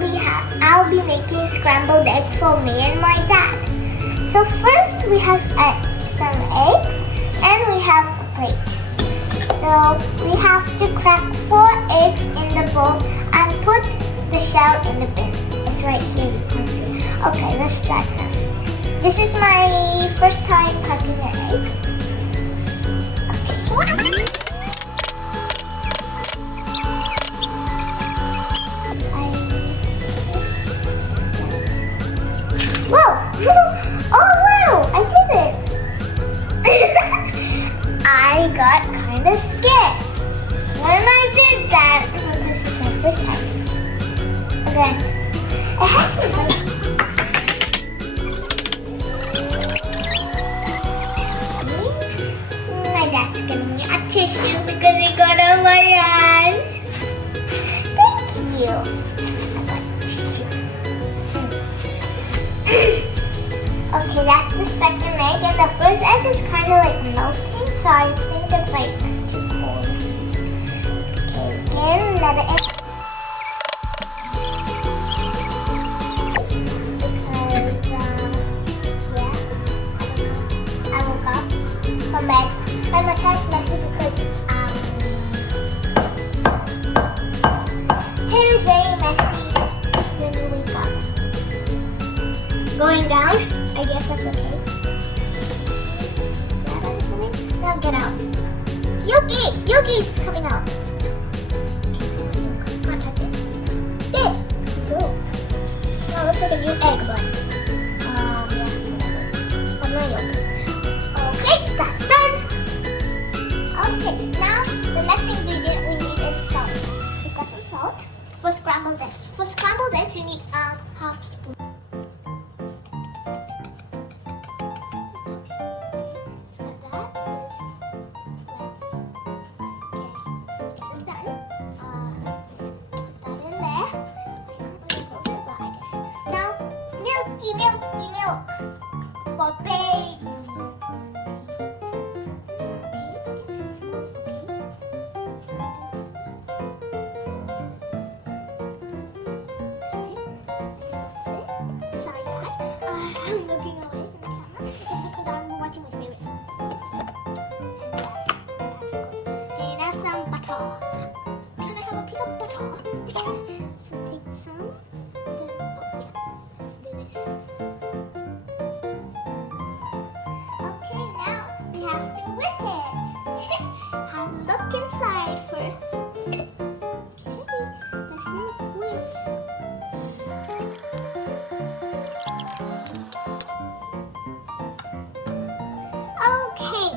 I'll be making scrambled eggs for me and my dad. So first we have some eggs and we have a plate. So we have to crack 4 eggs in the bowl and put the shell in the bin. It's right here, you can see. Okay, let's start now. This is my first time cutting an egg. Okay. Whoa! Oh wow! I did it! I got kind of scared when I did that. This is my first time. Okay. It has some like... My dad's giving me a tissue because it got on my hands. Thank you. Okay, that's the second egg, and the first egg is kind of like melting, so I think it's like too cold. Okay, again, another egg. Because, yeah, I woke up from bed, and my hair's messy because, hair is very messy when you wake up. Going down, I guess that's okay. Now get out. Yuki's coming out. Can't touch it. There. Go. No, it looks like a new egg, but yeah. But no yolk. Okay, that's done. Okay, now the next ingredient we need is salt. We've got some salt for scrambled eggs. For scrambled eggs, you need a half spoon. Milk for baby. Sorry guys, I'm looking away from the camera because I'm watching my favorite song. And that's good. Okay, now some butter. Can I have a piece of butter? So take some. Look inside first. Okay, let's whip. Okay,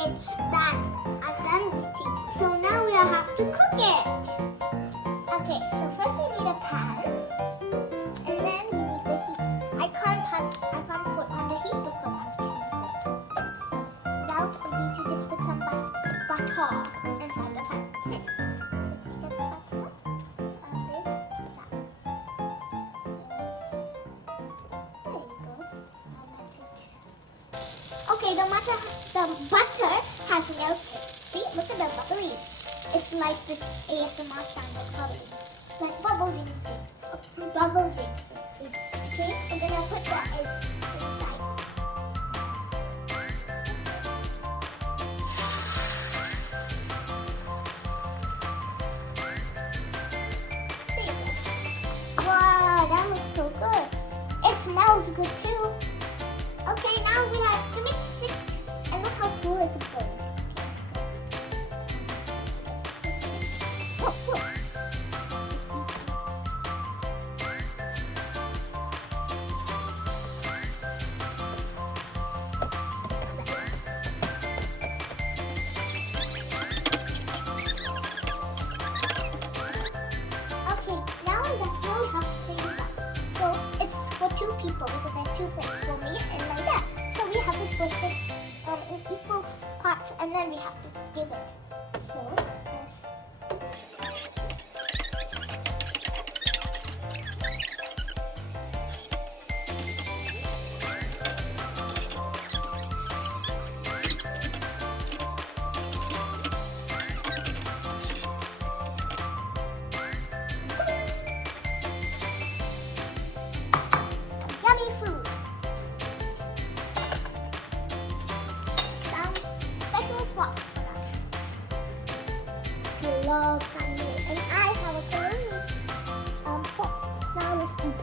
it's done. I'm done whipping. So now we'll have to cook it. Okay, so first we need a pan. And then we need the heat. I can't put on the heat because I'm chemical. Now we need to just put some butter inside the pan. There you go. Okay, the butter has melted. See, look at the buttery. It's like this ASMR sound of bubbles. Like bubble drink. Bubble drink. Okay, and then I'll put that inside. Wow, that looks so good. It smells good too. Okay, now we have to mix it. And look how cool it's going. For 2 people because I have 2 plates for me and my dad. So we have to split it in equal parts and then we have to give it. So yes. love sandwich, and I have a Korean pot. Now let's eat.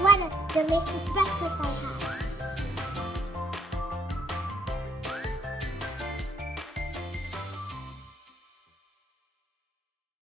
What a delicious breakfast I had.